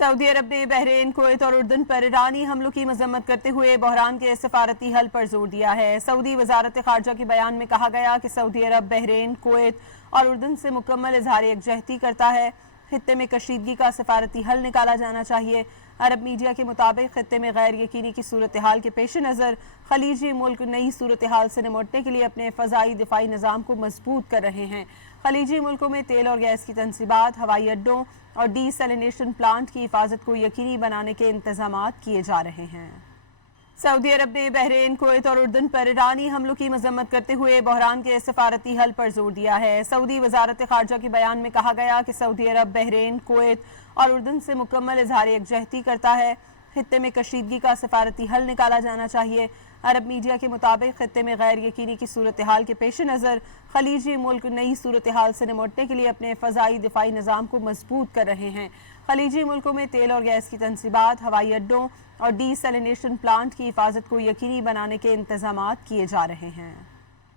Saudi अरब ने Bahrain, Kuwait और उर्दन पर ईरानी हमलों की मजम्मत करते हुए बहरान के सफारती हल पर जोर दिया है। सऊदी वजारत खारजा के बयान में कहा गया कि सऊदी अरब बहरीन, कुवैत और उर्दन से मुकम्मल इजहार यकजहती करता है। खित्ते में कशीदगी का सफारती हल निकाला जाना चाहिए। अरब मीडिया के मुताबिक खित्ते में गैर यकीनी की सूरत हाल के पेश नज़र खलीजी मुल्क नई सूरत हाल से निमटने के लिए अपने फ़ज़ाई दिफाई निज़ाम को मजबूत कर रहे हैं। खलीजी मुल्कों में तेल और गैस की तनसीबात, हवाई अड्डों और डीसैलिनेशन प्लांट की हिफाजत को यकीनी बनाने के इंतजामात किए जा रहे हैं। सऊदी अरब ने बहरीन, कुवैत और उर्दन पर ईरानी हमलों की मजम्मत करते हुए बहरान के सफारती हल पर जोर दिया है। सऊदी वजारत खारजा के बयान में कहा गया कि सऊदी अरब बहरीन, कुवैत और उर्दन से मुकम्मल इजहार यकजहती करता है। खित्ते में कशीदगी का सफारती हल निकाला जाना चाहिए। अरब मीडिया के मुताबिक खित्ते में गैर यकीनी की सूरत हाल के पेश नज़र खलीजी मुल्क नई सूरत हाल से निमटने के लिए अपने फ़ज़ाई दिफाई निज़ाम को मजबूत कर रहे हैं। खलीजी मुल्कों में तेल और गैस की तनसीबात, हवाई अड्डों और डीसैलिनेशन प्लांट की हिफाजत को यकीनी बनाने के इंतजामात किए जा रहे हैं।